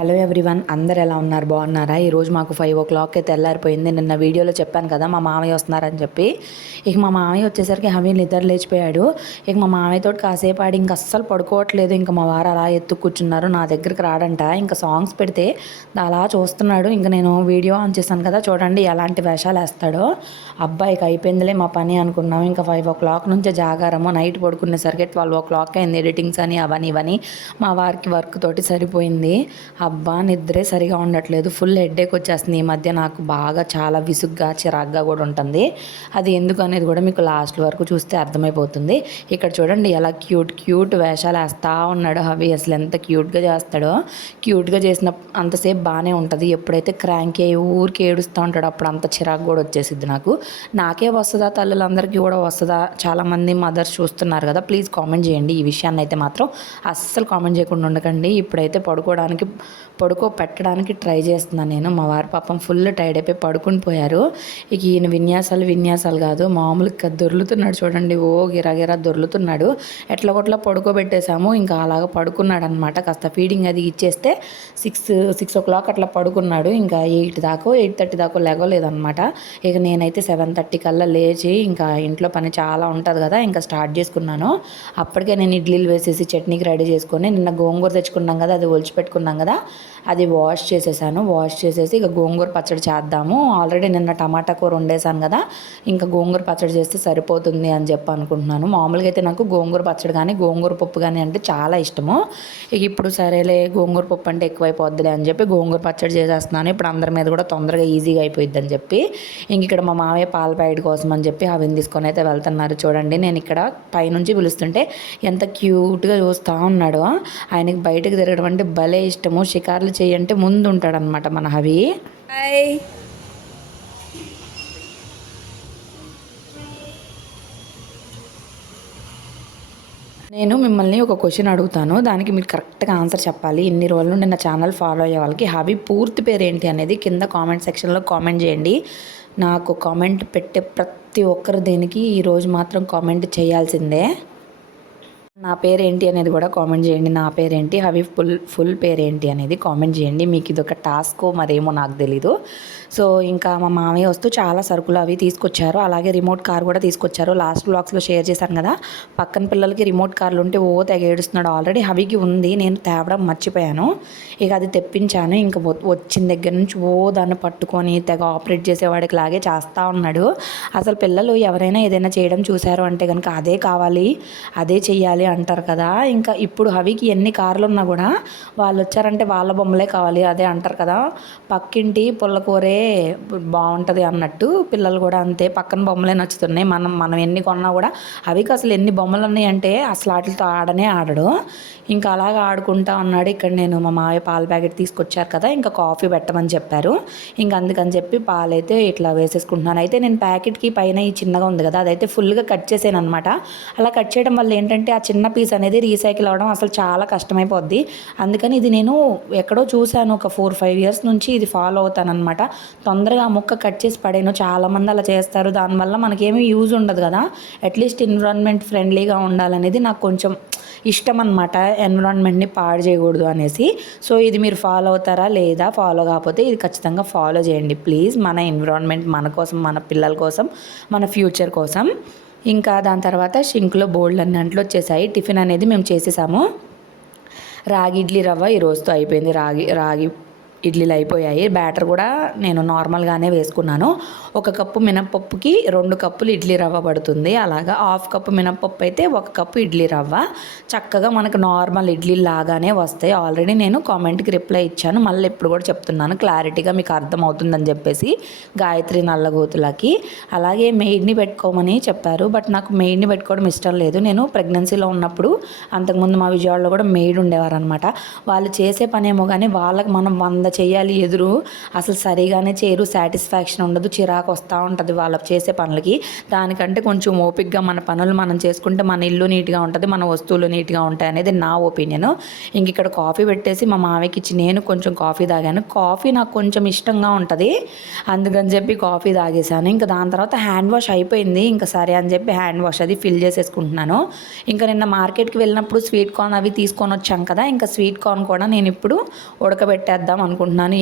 Hello everyone అందరు ఎలా ఉన్నారు? బాగున్నారా? ఈరోజు మాకు ఫైవ్ ఓ క్లాక్కి తెల్లారిపోయింది. నిన్న వీడియోలో చెప్పాను కదా మా మామయ్య వస్తున్నారని చెప్పి. ఇక మా మామయ్య వచ్చేసరికి హవీ నిద్ర లేచిపోయాడు. ఇక మా మామయ్యతో కాసేపు ఆడి ఇంక అస్సలు పడుకోవట్లేదు. ఇంకా మా వారు అలా ఎత్తు కూర్చున్నారు. నా దగ్గరికి రాడంట. ఇంకా సాంగ్స్ పెడితే అలా చూస్తున్నాడు. ఇంకా నేను వీడియో ఆన్ చేశాను కదా చూడండి ఎలాంటి వేషాలు వేస్తాడో. అబ్బాయికి అయిపోయిందిలే మా పని అనుకున్నాం. ఇంకా ఫైవ్ ఓ క్లాక్ నుంచి జాగారము. నైట్ పడుకునేసరికి ట్వెల్వ్ ఓ క్లాక్ అయింది ఎడిటింగ్స్ అని అవని ఇవని మా వారికి వర్క్ తోటి సరిపోయింది. అబ్బా నిద్రే సరిగా ఉండట్లేదు. ఫుల్ హెడ్ఏక్ వచ్చేస్తుంది ఈ మధ్య. నాకు బాగా చాలా విసుగ్గా చిరాగ్గా కూడా ఉంటుంది. అది ఎందుకు అనేది కూడా మీకు లాస్ట్ వరకు చూస్తే అర్థమైపోతుంది. ఇక్కడ చూడండి ఎలా క్యూట్ క్యూట్ వేషాలు వేస్తూ ఉన్నాడు అవి అసలు ఎంత క్యూట్గా చేస్తాడో. క్యూట్గా చేసిన అంతసేపు బాగానే ఉంటుంది. ఎప్పుడైతే క్రాంక్ అయ్యి ఊరికి ఏడుస్తూ ఉంటాడో అప్పుడు అంత చిరాకు కూడా వచ్చేసిద్ది నాకు. నాకే వస్తుందా తల్లులందరికీ కూడా వస్తుందా? చాలామంది మదర్స్ చూస్తున్నారు కదా. ప్లీజ్ కామెంట్ చేయండి. ఈ విషయాన్ని అయితే మాత్రం అస్సలు కామెంట్ చేయకుండా ఉండకండి. ఇప్పుడైతే పడుకోవడానికి పడుకో పెట్టడానికి ట్రై చేస్తున్నాను నేను. మా వారి పాపం ఫుల్ టైర్డ్ అయిపోయి పడుకుని పోయారు. ఇక ఈయన విన్యాసాలు విన్యాసాలు కాదు మామూలుగా దొర్లుతున్నాడు చూడండి. ఓ గిరాగిరా దొర్లుతున్నాడు. ఎట్లా కొట్లా పడుకోబెట్టేశాము. ఇంకా అలాగ పడుకున్నాడు అనమాట కాస్త ఫీడింగ్ అది ఇచ్చేస్తే సిక్స్ సిక్స్ ఓ క్లాక్ అట్లా పడుకున్నాడు. ఇంకా ఎయిట్ దాకా ఎయిట్ థర్టీ దాకా లేవలేదనమాట ఇక నేనైతే సెవెన్ థర్టీ కల్లా లేచి ఇంకా ఇంట్లో పని చాలా ఉంటుంది కదా ఇంకా స్టార్ట్ చేసుకున్నాను. అప్పటికే నేను ఇడ్లీలు వేసేసి చట్నీకి రెడీ చేసుకొని నిన్న గోంగూర తెచ్చుకున్నాం కదా అది ఒలిచి పెట్టుకున్నాం కదా అది వాష్ చేసేసాను. వాష్ చేసేసి ఇక గోంగూర పచ్చడి చేద్దాము. ఆల్రెడీ నిన్న టమాటా కూర వండేసాను కదా ఇంకా గోంగూర పచ్చడి చేస్తే సరిపోతుంది అని చెప్పి అనుకుంటున్నాను. మామూలుగా అయితే నాకు గోంగూర పచ్చడి కానీ గోంగూర పప్పు కానీ అంటే చాలా ఇష్టము. ఇక ఇప్పుడు సరేలే గోంగూర పప్పు అంటే ఎక్కువైపోద్దిలే అని చెప్పి గోంగూర పచ్చడి చేసేస్తున్నాను. ఇప్పుడు అందరి మీద కూడా తొందరగా ఈజీగా అయిపోయింది అని చెప్పి ఇంక ఇక్కడ మా మామయ్య పాల ప్యాకెట్ కోసం అని చెప్పి అవిని తీసుకొని అయితే వెళ్తున్నారు. చూడండి నేను ఇక్కడ పైనుంచి పిలుస్తుంటే ఎంత క్యూట్గా చూస్తూ ఉన్నాడు. ఆయనకి బయటకు తిరగడం అంటే భలే ఇష్టము. షికార్లు చేయంటే ముందు ఉంటాడనమాట మన హవి. హాయ్. నేను మిమ్మల్ని ఒక క్వశ్చన్ అడుగుతాను. దానికి మీరు కరెక్ట్గా ఆన్సర్ చెప్పాలి. ఇన్ని రోజుల నుండి నా ఛానల్ ఫాలో అయ్యే వాళ్ళకి హబీ పూర్తి పేరు ఏంటి అనేది కింద కామెంట్ సెక్షన్లో కామెంట్ చేయండి. నాకు కామెంట్ పెట్టే ప్రతి ఒక్కరు దీనికి ఈరోజు మాత్రం కామెంట్ చేయాల్సిందే. నా పేరేంటి అనేది కూడా కామెంట్ చేయండి. నా పేరేంటి? హవి ఫుల్ ఫుల్ పేరేంటి అనేది కామెంట్ చేయండి. మీకు ఇది ఒక టాస్క్ మరేమో నాకు తెలీదు. సో ఇంకా మా మామయ్య వస్తూ చాలా సరుకులు అవి తీసుకొచ్చారు. అలాగే రిమోట్ కార్ కూడా తీసుకొచ్చారు. లాస్ట్ బ్లాగ్స్లో షేర్ చేశాను కదా. పక్కన పిల్లలకి రిమోట్ కార్లు ఉంటే ఓ తెగ ఏడుస్తున్నాడు ఆల్రెడీ. హవికి ఉంది. నేను తేవడం మర్చిపోయాను. ఇక అది తెప్పించాను. ఇంకా వచ్చిన దగ్గర నుంచి ఓ దాన్ని పట్టుకొని తెగ ఆపరేట్ చేసేవాడికి లాగే చేస్తూ ఉన్నాడు. అసలు పిల్లలు ఎవరైనా ఏదైనా చేయడం చూశారు అంటే కనుక అదే కావాలి అదే చెయ్యాలి అంటారు కదా. ఇంకా ఇప్పుడు హవికి ఎన్ని కార్లు ఉన్నా కూడా వాళ్ళు వచ్చారంటే వాళ్ళ బొమ్మలే కావాలి అదే అంటారు కదా. పక్కింటి పుల్లకూరే బాగుంటుంది అన్నట్టు పిల్లలు కూడా అంతే. పక్కన బొమ్మలే నచ్చుతున్నాయి. మనం మనం ఎన్ని కొన్నా కూడా అవికి అసలు ఎన్ని బొమ్మలు ఉన్నాయంటే అసలు వాటితో ఆడనే ఆడడు. ఇంకా అలాగా ఆడుకుంటా ఉన్నాడు ఇక్కడ నేను మా మావయ్య పాల ప్యాకెట్ తీసుకొచ్చారు కదా ఇంకా కాఫీ పెట్టమని చెప్పారు. ఇంకా అందుకని చెప్పి పాలైతే ఇట్లా వేసేసుకుంటున్నాను. అయితే నేను ప్యాకెట్కి పైన ఈ చిన్నగా ఉంది కదా అదైతే ఫుల్గా కట్ చేసాను అనమాట అలా కట్ చేయడం వల్ల ఏంటంటే ఆ చిన్న పీస్ అనేది రీసైకిల్ అవ్వడం అసలు చాలా కష్టమైపోద్ది. అందుకని ఇది నేను ఎక్కడో చూశాను ఒక ఫోర్ ఫైవ్ ఇయర్స్ నుంచి ఇది ఫాలో అవుతానమాట తొందరగా ఆ ముక్క కట్ చేసి పడేను. చాలామంది అలా చేస్తారు. దానివల్ల మనకేమీ యూజ్ ఉండదు కదా. అట్లీస్ట్ ఎన్విరాన్మెంట్ ఫ్రెండ్లీగా ఉండాలనేది నాకు కొంచెం ఇష్టం అనమాట ఎన్విరాన్మెంట్ని పాడు చేయకూడదు అనేసి. సో ఇది మీరు ఫాలో అవుతారా లేదా ఫాలో కాకపోతే ఇది ఖచ్చితంగా ఫాలో చేయండి. ప్లీజ్ మన ఎన్విరాన్మెంట్ మన కోసం మన పిల్లల కోసం మన ఫ్యూచర్ కోసం. ఇంకా దాని తర్వాత షింక్లో బోల్డ్ అన్ని వచ్చేసాయి. టిఫిన్ అనేది మేము చేసేసాము. రాగి ఇడ్లీ రవ్వ ఈ రోజుతో అయిపోయింది. రాగి రాగి ఇడ్లీలు అయిపోయాయి. బ్యాటర్ కూడా నేను నార్మల్గానే వేసుకున్నాను. ఒక కప్పు మినప్పప్పుకి రెండు కప్పులు ఇడ్లీ రవ్వ పడుతుంది. అలాగా హాఫ్ కప్పు మినప్పప్పు అయితే ఒక కప్పు ఇడ్లీ రవ్వ. చక్కగా మనకు నార్మల్ ఇడ్లీ లాగానే వస్తాయి. ఆల్రెడీ నేను కామెంట్కి రిప్లై ఇచ్చాను. మళ్ళీ ఇప్పుడు కూడా చెప్తున్నాను. క్లారిటీగా మీకు అర్థమవుతుందని చెప్పేసి గాయత్రి నల్లగోతులకి. అలాగే మెయిడ్ని పెట్టుకోమని చెప్పారు. బట్ నాకు మెయిడ్ని పెట్టుకోవడం ఇష్టం లేదు. నేను ప్రెగ్నెన్సీలో ఉన్నప్పుడు అంతకుముందు మా విజయవాడలో కూడా మెయిడ్ ఉండేవారు అనమాట వాళ్ళు చేసే పనేమో కానీ వాళ్ళకి మనం వంద చేయాలి ఎదురు. అసలు సరిగానే చేయరు సాటిస్ఫాక్షన్ ఉండదు చిరాకు వస్తూ ఉంటుంది వాళ్ళు చేసే పనులకి. దానికంటే కొంచెం ఓపిక్గా మన పనులు మనం చేసుకుంటే మన ఇల్లు నీట్గా ఉంటుంది మన వస్తువులు నీట్గా ఉంటాయి అనేది నా ఒపీనియన్. ఇంక ఇక్కడ కాఫీ పెట్టేసి మా మామయ్యకి ఇచ్చి నేను కొంచెం కాఫీ తాగాను. కాఫీ నాకు కొంచెం ఇష్టంగా ఉంటుంది. అందుకని చెప్పి కాఫీ తాగేసాను ఇంకా దాని తర్వాత హ్యాండ్ వాష్ అయిపోయింది. ఇంకా సరే అని చెప్పి హ్యాండ్ వాష్ అది ఫిల్ చేసేసుకుంటున్నాను. ఇంకా నిన్న మార్కెట్కి వెళ్ళినప్పుడు స్వీట్ కార్న్ అవి తీసుకొని వచ్చాం కదా ఇంకా స్వీట్ కార్న్ కూడా నేను ఇప్పుడు ఉడకబెట్టేద్దాం అనుకుంటున్నాను.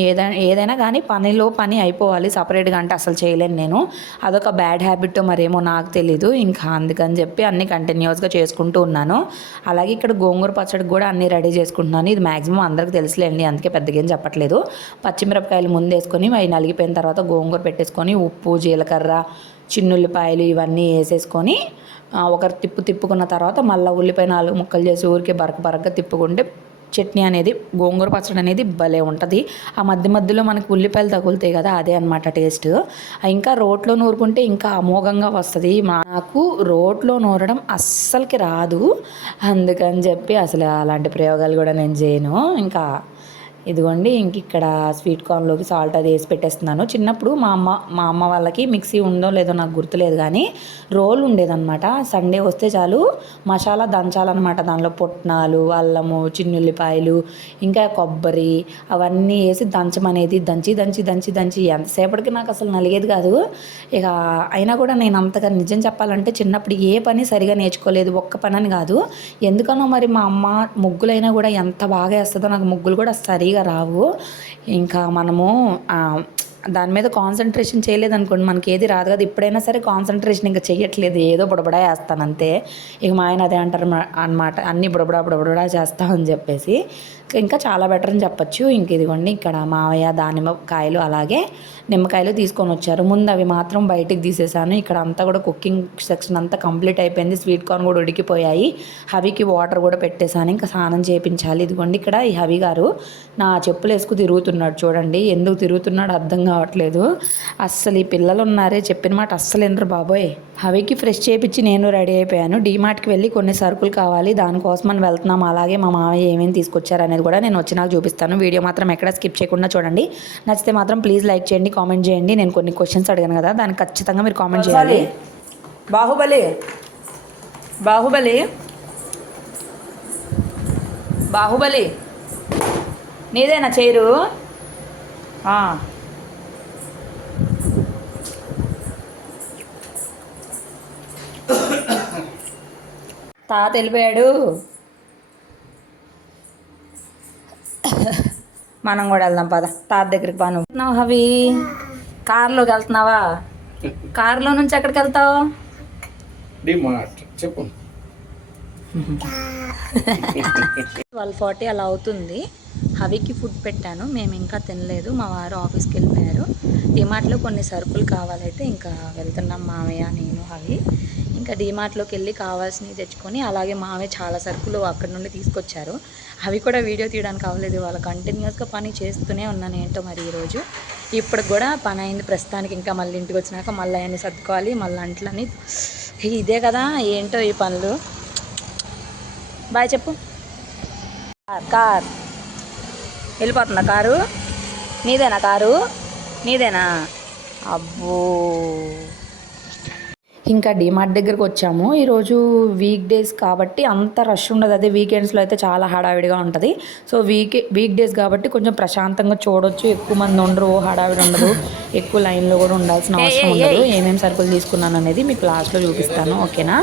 ఏదైనా ఏదైనా కానీ పనిలో పని అయిపోవాలి. సపరేట్గా అంటే అసలు చేయలేను నేను. అదొక బ్యాడ్ హ్యాబిట్ మరేమో నాకు తెలీదు. ఇంకా అందుకని చెప్పి అన్ని కంటిన్యూస్గా చేసుకుంటూ ఉన్నాను. అలాగే ఇక్కడ గోంగూర పచ్చడికి కూడా అన్ని రెడీ చేసుకుంటున్నాను. ఇది మాక్సిమం అందరికి తెలుసులేండి. అందుకే పెద్దగా ఏం చెప్పట్లేదు. పచ్చిమిరపకాయలు ముందు వేసుకొని అవి నలిగిపోయిన తర్వాత గోంగూర పెట్టేసుకొని ఉప్పు జీలకర్ర చిన్నుల్లిపాయలు ఇవన్నీ వేసేసుకొని ఒకరు తిప్పు తిప్పుకున్న తర్వాత మళ్ళీ ఉల్లిపాయ నాలుగు ముక్కలు చేసి ఊరికే బరక బరక తిప్పుకుంటే చట్నీ అనేది గోంగూర పచ్చడి అనేది భలే ఉంటుంది. ఆ మధ్య మధ్యలో మనకి ఉల్లిపాయలు తగులుతాయి కదా అదే అనమాట టేస్ట్. ఇంకా రోట్లో నూరుకుంటే ఇంకా అమోఘంగా వస్తుంది. నాకు రోట్లో నూరడం అస్సలకి రాదు. అందుకని చెప్పి అసలు అలాంటి ప్రయోగాలు కూడా నేను చేయను. ఇంకా ఇదిగోండి ఇంక ఇక్కడ స్వీట్ కార్న్లోకి సాల్ట్ అది వేసి పెట్టేస్తున్నాను. చిన్నప్పుడు మా అమ్మ మా అమ్మ వాళ్ళకి మిక్సీ ఉందో లేదో నాకు గుర్తులేదు కానీ రోల్ ఉండేదన్నమాట. సండే వస్తే చాలు మసాలా దంచాలన్నమాట. దానిలో పొట్నాలు అల్లము చిన్నుల్లిపాయలు ఇంకా కొబ్బరి అవన్నీ వేసి దంచమనేది దంచి దంచి దంచి దంచి ఎంతసేపటికి నాకు అసలు నలిగేది కాదు. ఇక అయినా కూడా నేను అంతగా నిజం చెప్పాలంటే చిన్నప్పుడు ఏ పని సరిగా నేర్చుకోలేదు. ఒక్క పని అని కాదు. ఎందుకనో మరి మా అమ్మ ముగ్గులైనా కూడా ఎంత బాగా వేస్తుందో నాకు ముగ్గులు కూడా సరిగా రావు. ఇంకా మనము దాని మీద కాన్సన్ట్రేషన్ చేయలేదనుకోండి మనకి ఏది రాదు కదా. ఇప్పుడైనా సరే కాన్సన్ట్రేషన్ ఇంకా చేయట్లేదు ఏదో బుడబడా వేస్తాను అంతే ఇక మా ఆయన అదే అంటారు అనమాట అన్ని బుడబడా బుడబడా చేస్తామని చెప్పేసి. ఇంకా చాలా బెటర్ అని చెప్పచ్చు. ఇంక ఇదిగోండి ఇక్కడ మావయ్య దానిమ్మ కాయలు అలాగే నిమ్మకాయలు తీసుకొని వచ్చారు. ముందు అవి మాత్రం బయటికి తీసేసాను. ఇక్కడ అంతా కూడా కుకింగ్ సెక్షన్ అంతా కంప్లీట్ అయిపోయింది. స్వీట్ కార్న్ కూడా ఉడికిపోయాయి. హవికి వాటర్ కూడా పెట్టేశాను. ఇంకా స్నానం చేయించాలి. ఇదిగోండి ఇక్కడ ఈ హవి గారు నా చెప్పులు వేసుకు తిరుగుతున్నాడు చూడండి. ఎందుకు తిరుగుతున్నాడు అర్థం కావట్లేదు. అస్సలు ఈ పిల్లలు ఉన్నారే చెప్పిన మాట అస్సలు ఎందరు బాబోయ్. హవికి ఫ్రెష్ చేయించి నేను రెడీ అయిపోయాను. డీమార్ట్కి వెళ్ళి కొన్ని సరుకులు కావాలి. దానికోసం అని వెళ్తున్నాం. అలాగే మా మామయ్య ఏమేమి తీసుకొచ్చారనేది అనేది కూడా నేను వచ్చినాక చూపిస్తాను. వీడియో మాత్రం ఎక్కడ స్కిప్ చేయకుండా చూడండి. నచ్చితే మాత్రం ప్లీజ్ లైక్ చేయండి కామెంట్ చేయండి. నేను కొన్ని క్వశ్చన్స్ అడిగాను కదా దానికి ఖచ్చితంగా మీరు కామెంట్ చేయాలి. బాహుబలి. బాహుబలి. బాహుబలి. నీదేనా చైరు. తాత వెళ్ళిపోయాడు. మనం కూడా వెళ్దాం పద. తాత దగ్గరికి పా నువ్వు. హవి కారులోకి వెళ్తున్నావా? కారులో నుంచి ఎక్కడికి వెళ్తావు? చెప్పు. ట్వెల్వ్ ఫార్టీ అలా అవుతుంది. హవికి ఫుడ్ పెట్టాను. మేము ఇంకా తినలేదు. మా వారు ఆఫీస్కి వెళ్ళిపోయారు. డిమార్ట్లో కొన్ని సరుకులు కావాలైతే ఇంకా వెళ్తున్నాం మామయ్య నేను హవి. ఇంకా డిమార్ట్లోకి వెళ్ళి కావాల్సినవి తెచ్చుకొని అలాగే మామే చాలా సరుకులు అక్కడ నుండి తీసుకొచ్చారు. అవి కూడా వీడియో తీయడానికి అవ్వలేదు. వాళ్ళ కంటిన్యూస్గా పని చేస్తూనే ఉన్నాను ఏంటో మరి ఈరోజు ఇప్పుడు కూడా పని అయింది ప్రస్తుతానికి. ఇంకా మళ్ళీ ఇంటికి వచ్చినాక మళ్ళీ అవన్నీ సర్దుకోవాలి. మళ్ళీ అంట్లని ఇదే కదా ఏంటో ఈ పనులు. బాయ్ చెప్పు. కార్. వెళ్ళిపోతుందా కారు? నీదేనా కారు? నీదేనా? అబ్బో! ఇంకా డిమార్ట్ దగ్గరకు వచ్చాము. ఈరోజు వీక్ డేస్ కాబట్టి అంత రష్ ఉండదు. అదే వీకెండ్స్లో అయితే చాలా హడావిడిగా ఉంటుంది. సో వీక్ వీక్ డేస్ కాబట్టి కొంచెం ప్రశాంతంగా చూడొచ్చు. ఎక్కువ మంది ఉండరు. హడావిడి ఉండదు. ఎక్కువ లైన్లో కూడా ఉండాల్సిన అవసరం ఉండదు. ఏమేమి సరుకులు తీసుకున్నాను అనేది మీకు లాస్ట్లో చూపిస్తాను. ఓకేనా?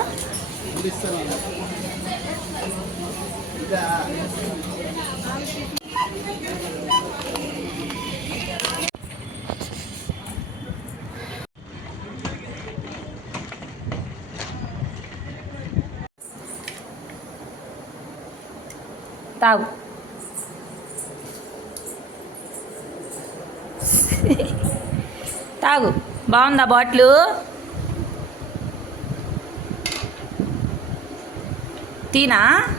తాగు. తాగు. బాగుందా బాటిల్? తీనా?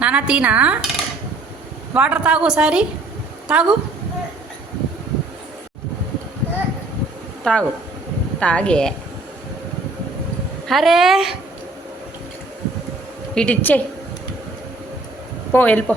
నాన్న తీనా? వాటర్ తాగు ఒకసారి. తాగు. తాగు. తాగే. అరే. ఇటు ఇచ్చేయి. పో వెళ్ళిపో.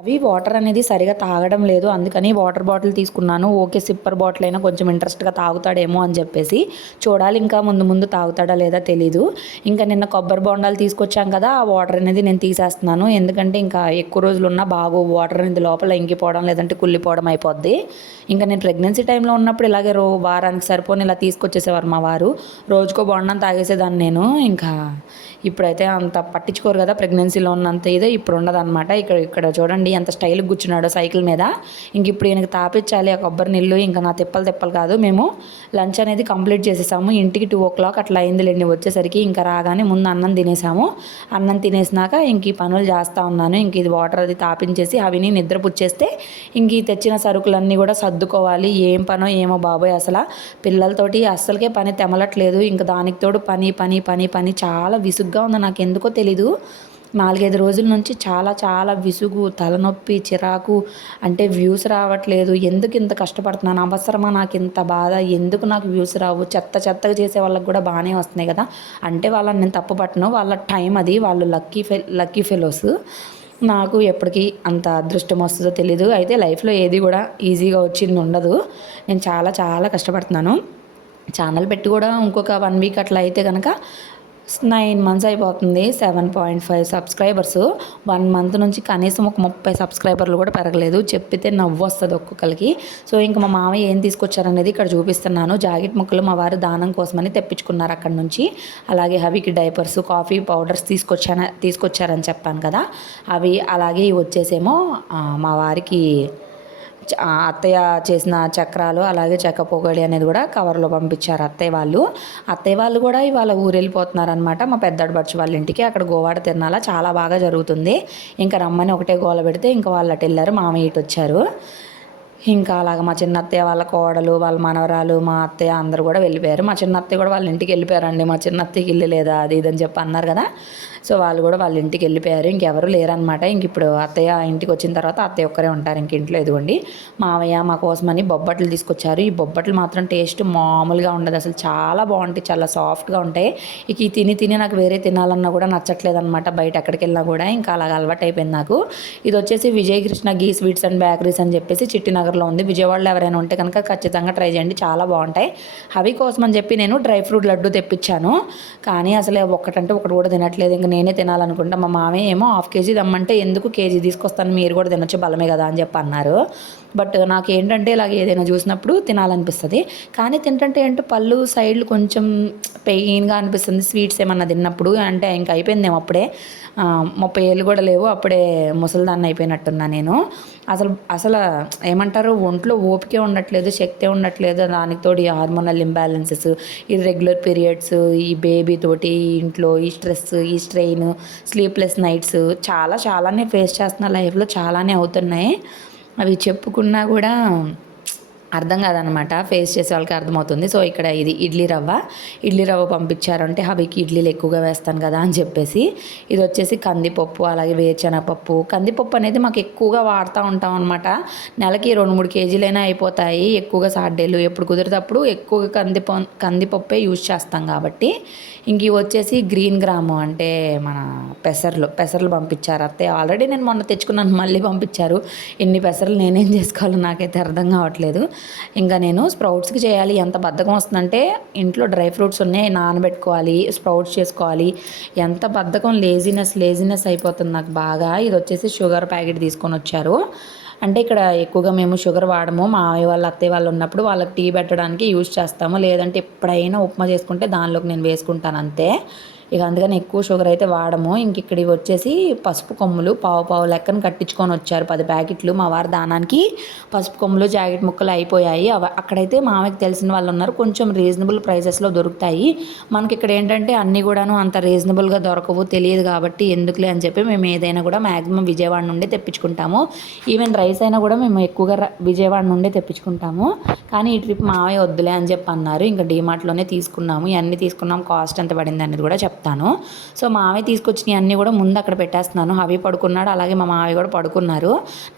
అవి వాటర్ అనేది సరిగా తాగడం లేదు. అందుకని వాటర్ బాటిల్ తీసుకున్నాను. ఓకే సిప్పర్ బాటిల్ అయినా కొంచెం ఇంట్రెస్ట్గా తాగుతాడేమో అని చెప్పేసి. చూడాలి ఇంకా ముందు ముందు తాగుతాడా లేదా తెలీదు. ఇంకా నిన్న కొబ్బరి బొండాలు తీసుకొచ్చాం కదా ఆ వాటర్ అనేది నేను తీసేస్తున్నాను. ఎందుకంటే ఇంకా ఎక్కువ రోజులు ఉన్నా బాగో వాటర్ అనేది లోపల ఇంకిపోవడం లేదంటే కుళ్ళిపోవడం అయిపోద్ది. ఇంకా నేను ప్రెగ్నెన్సీ టైంలో ఉన్నప్పుడు ఇలాగే రో వారానికి సరిపోని ఇలా తీసుకొచ్చేసేవారు మా వారు. రోజుకో బొండం తాగేసేదాన్ని నేను. ఇంకా ఇప్పుడైతే అంత పట్టించుకోరు కదా ప్రెగ్నెన్సీలో ఉన్నంత ఇదే ఇప్పుడు ఉండదన్నమాట. ఇక్కడ ఇక్కడ చూడండి ఎంత స్టైల్గా కూర్చున్నాడో సైకిల్ మీద. ఇంక ఇప్పుడు ఈయనకి తాపించాలి ఆ కొబ్బరి నీళ్ళు ఇంకా నా తిప్పలు తిప్పలు కాదు. మేము లంచ్ అనేది కంప్లీట్ చేసేసాము. ఇంటికి టూ ఓ క్లాక్ అట్లా అయిందిలేండి. వచ్చేసరికి ఇంకా రాగానే ముందు అన్నం తినేసాము. అన్నం తినేసినాక ఇంక ఈ పనులు చేస్తూ ఉన్నాను. ఇంక ఇది వాటర్ అది తాపించేసి అవిని నిద్ర పుచ్చేస్తే ఇంక ఈ తెచ్చిన సరుకులన్నీ కూడా సర్దుకోవాలి. ఏం పనో ఏమో బాబోయ్ అసలు. పిల్లలతోటి అస్సలకే పని తెమలట్లేదు. ఇంకా దానికి తోడు పని పని పని పని చాలా సరిగ్గా ఉందో నాకు ఎందుకో తెలీదు. నాలుగైదు రోజుల నుంచి చాలా చాలా విసుగు తలనొప్పి చిరాకు అంటే వ్యూస్ రావట్లేదు. ఎందుకు ఇంత కష్టపడుతున్నాను? అవసరమా? నాకు ఇంత బాధ. ఎందుకు నాకు వ్యూస్ రావు? చెత్త చెత్తగా చేసే వాళ్ళకి కూడా బాగానే వస్తున్నాయి కదా. అంటే వాళ్ళని నేను తప్పు పట్టను. వాళ్ళ టైం అది. వాళ్ళు లక్కీ ఫె లక్కీ ఫెలోస్. నాకు ఎప్పటికీ అంత అదృష్టం వస్తుందో తెలీదు. అయితే లైఫ్లో ఏది కూడా ఈజీగా వచ్చింది ఉండదు. నేను చాలా చాలా కష్టపడుతున్నాను. ఛానల్ పెట్టి కూడా ఇంకొక వన్ వీక్ అట్లా అయితే కనుక నైన్ మంత్స్ అయిపోతుంది seven point five subscribers. One month నుంచి కనీసం ఒక ముప్పై సబ్స్క్రైబర్లు కూడా పెరగలేదు. చెప్పితే నవ్వు వస్తుంది ఒక్కొక్కరికి. సో ఇంకా మా మామయ్య ఏం తీసుకొచ్చారనేది ఇక్కడ చూపిస్తున్నాను. జాకెట్ ముక్కలు మా వారు దానం కోసమని తెప్పించుకున్నారు అక్కడ నుంచి. అలాగే హవికి డైపర్స్ కాఫీ పౌడర్స్ తీసుకొచ్చాన తీసుకొచ్చారని చెప్పాను కదా. అవి అలాగే వచ్చేసేమో మా వారికి అత్తయ్య చేసిన చక్రాలు అలాగే చెక్క పొగడి అనేది కూడా కవర్లో పంపించారు అత్తయ్య వాళ్ళు. అత్తయ్య వాళ్ళు కూడా ఇవాళ ఊరు వెళ్ళిపోతున్నారు అనమాట మా పెద్దడు బడ్చి వాళ్ళ ఇంటికి. అక్కడ గోవాడ తిరణాల చాలా బాగా జరుగుతుంది. ఇంకా రమ్మని ఒకటే గోల పెడితే ఇంకా వాళ్ళు అటు వెళ్ళారు మామయ్య ఇటు వచ్చారు. ఇంకా అలాగ మా చిన్న అత్తయ్య వాళ్ళ కోడలు వాళ్ళ మనవరాలు మా అత్తయ్య అందరూ కూడా వెళ్ళిపోయారు. మా చిన్న అత్తయ్య కూడా వాళ్ళ ఇంటికి వెళ్ళిపోయారండి. మా చిన్న అత్తయ్యకి ఇల్లు లేదా అది ఇది అని చెప్పి అన్నారు కదా. సో వాళ్ళు కూడా వాళ్ళ ఇంటికి వెళ్ళిపోయారు. ఇంకెవరు లేరనమాట ఇంక ఇప్పుడు అత్తయ్య ఇంటికి వచ్చిన తర్వాత అత్తయ్య ఒక్కరే ఉంటారు. ఇంక ఇంట్లో ఎదుగుండి మామయ్య మా కోసమని బొబ్బట్లు తీసుకొచ్చారు. ఈ బొబ్బట్లు మాత్రం టేస్ట్ మామూలుగా ఉండదు. అసలు చాలా బాగుంటాయి. చాలా సాఫ్ట్గా ఉంటాయి. ఇక ఈ తిని తిని నాకు వేరే తినాలన్నా కూడా నచ్చట్లేదు అనమాట బయట ఎక్కడికి వెళ్ళినా కూడా ఇంకా అలాగ అలవాటు అయిపోయింది నాకు. ఇది వచ్చేసి Vijayakrishna ghee sweets and bakeries అని చెప్పేసి చిట్టినగర్లో ఉంది. విజయవాడలో ఎవరైనా ఉంటే కనుక ఖచ్చితంగా ట్రై చేయండి. చాలా బాగుంటాయి. అవి కోసం అని చెప్పి నేను డ్రై ఫ్రూట్ లడ్డు తెప్పించాను. కానీ అసలు ఒక్కటంటే ఒకటి కూడా తినట్లేదు. ఇంకా నేనే తినాలనుకుంటా. మా మామయ్య ఏమో హాఫ్ కేజీ దమ్మంటే ఎందుకు కేజీ తీసుకొస్తాను? మీరు కూడా తినొచ్చు బలమే కదా అని చెప్పి అన్నారు. బట్ నాకు ఏంటంటే ఇలాగ ఏదైనా చూసినప్పుడు తినాలనిపిస్తుంది. కానీ తింటంటే ఏంటో పళ్ళు సైడ్లు కొంచెం పెయిన్గా అనిపిస్తుంది. స్వీట్స్ ఏమన్నా తిన్నప్పుడు అంటే ఇంకా అయిపోయిందేమో అప్పుడే. ముప్పై ఏళ్ళు కూడా లేవు అప్పుడే ముసలిదాన్ని అయిపోయినట్టున్నా నేను. అసలు అసలు ఏమంటారు ఒంట్లో ఓపికే ఉండట్లేదు శక్తి ఉండట్లేదు దానికి తోడు ఈ హార్మోనల్ ఇంబ్యాలెన్సెస్ ఈ రెగ్యులర్ పీరియడ్స్ ఈ బేబీ తోటి ఇంట్లో ఈ స్ట్రెస్ ఈ స్ట్రెయిన్ స్లీప్లెస్ నైట్స్ చాలా చాలానే ఫేస్ చేస్తున్న లైఫ్లో చాలానే అవుతున్నాయి. అవి చెప్పుకున్నా కూడా అర్థం కాదనమాట. ఫేస్ చేసే వాళ్ళకి అర్థమవుతుంది. సో ఇక్కడ ఇది ఇడ్లీ రవ్వ. ఇడ్లీ రవ్వ పంపించారంటే హబీకి ఇడ్లీలు ఎక్కువగా వేస్తాను కదా అని చెప్పేసి ఇది వచ్చేసి కందిపప్పు అలాగే వేరుశనగపప్పు. కందిపప్పు అనేది మాకు ఎక్కువగా వాడుతూ ఉంటాం అనమాట నెలకి రెండు మూడు కేజీలైనా అయిపోతాయి. ఎక్కువగా సాడ్డేలు ఎప్పుడు కుదిరేటప్పుడు ఎక్కువగా కందిప కందిపప్పే యూజ్ చేస్తాం కాబట్టి. ఇంక ఇవి వచ్చేసి గ్రీన్ గ్రాము అంటే మన పెసర్లు. పెసర్లు పంపించారు అత్తే ఆల్రెడీ నేను మొన్న తెచ్చుకున్నాను మళ్ళీ పంపించారు. ఎన్ని పెసర్లు నేనేం చేసుకోవాలో నాకైతే అర్థం కావట్లేదు. ఇంకా నేను స్ప్రౌట్స్కి చేయాలి. ఎంత బద్ధకం వస్తుందంటే ఇంట్లో డ్రై ఫ్రూట్స్ ఉన్నాయి నానబెట్టుకోవాలి స్ప్రౌట్స్ చేసుకోవాలి. ఎంత బద్ధకం లేజినెస్ లేజినెస్ అయిపోతుంది నాకు బాగా. ఇది వచ్చేసి షుగర్ ప్యాకెట్ తీసుకొని వచ్చారు. అంటే ఇక్కడ ఎక్కువగా మేము షుగర్ వాడము. మా మామయ్య వాళ్ళ అత్తయ్య వాళ్ళు ఉన్నప్పుడు వాళ్ళకి టీ పెట్టడానికి యూజ్ చేస్తాము. లేదంటే ఎప్పుడైనా ఉప్మా చేసుకుంటే దానిలోకి నేను వేసుకుంటాను అంతే. ఇక అందుకని ఎక్కువ షుగర్ అయితే వాడము. ఇంక ఇక్కడ వచ్చేసి పసుపు కొమ్ములు పావు పావు లెక్కన కట్టించుకొని వచ్చారు పది ప్యాకెట్లు మా వారి దానానికి. పసుపు కొమ్ములు జాకెట్ ముక్కలు అయిపోయాయి. అవ అక్కడైతే మామకి తెలిసిన వాళ్ళు ఉన్నారు. కొంచెం రీజనబుల్ ప్రైజెస్లో దొరుకుతాయి. మనకి ఇక్కడ ఏంటంటే అన్నీ కూడాను అంత రీజనబుల్గా దొరకవు. తెలియదు కాబట్టి ఎందుకులే అని చెప్పి మేము ఏదైనా కూడా మ్యాక్సిమం విజయవాడ నుండి తెప్పించుకుంటాము. ఈవెన్ రైస్ అయినా కూడా మేము ఎక్కువగా విజయవాడ నుండే తెప్పించుకుంటాము. కానీ ఈ ట్రిప్ మావయ్య వద్దులే అని చెప్పి అన్నారు. ఇంకా డీమార్ట్లోనే తీసుకున్నాము. ఇవన్నీ తీసుకున్నాం. కాస్ట్ ఎంత పడింది అనేది కూడా చెప్తాను చెప్తాను. సో మావయ్య తీసుకొచ్చినవి అన్నీ కూడా ముందు అక్కడ పెట్టేస్తున్నాను. అవి పడుకున్నాడు అలాగే మా మావయ్య కూడా పడుకున్నారు.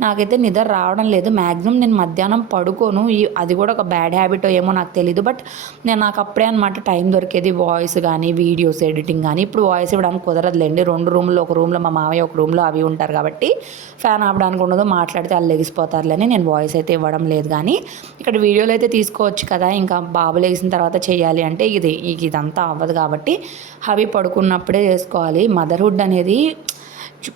నాకైతే నిద్ర రావడం లేదు. మ్యాక్సిమం నేను మధ్యాహ్నం పడుకోను. ఈ అది కూడా ఒక బ్యాడ్ హ్యాబిట్ ఏమో నాకు తెలియదు బట్ నేను నాకు అప్పుడే అనమాట టైం దొరికేది వాయిస్ కానీ వీడియోస్ ఎడిటింగ్ కానీ. ఇప్పుడు వాయిస్ ఇవ్వడానికి కుదరదులేండి. రెండు రూమ్లో ఒక రూమ్లో మా మావయ్య ఒక రూమ్లో అవి ఉంటారు కాబట్టి ఫ్యాన్ ఆపడానికి ఉండదు. మాట్లాడితే వాళ్ళు లెగిసిపోతారులేని నేను వాయిస్ అయితే ఇవ్వడం లేదు కానీ ఇక్కడ వీడియోలు అయితే తీసుకోవచ్చు కదా. ఇంకా బాబు లేచిన తర్వాత చేయాలి అంటే ఇది ఇదంతా అవ్వదు కాబట్టి అవి పడుకున్నప్పుడే చేసుకోవాలి. మదర్హుడ్ అనేది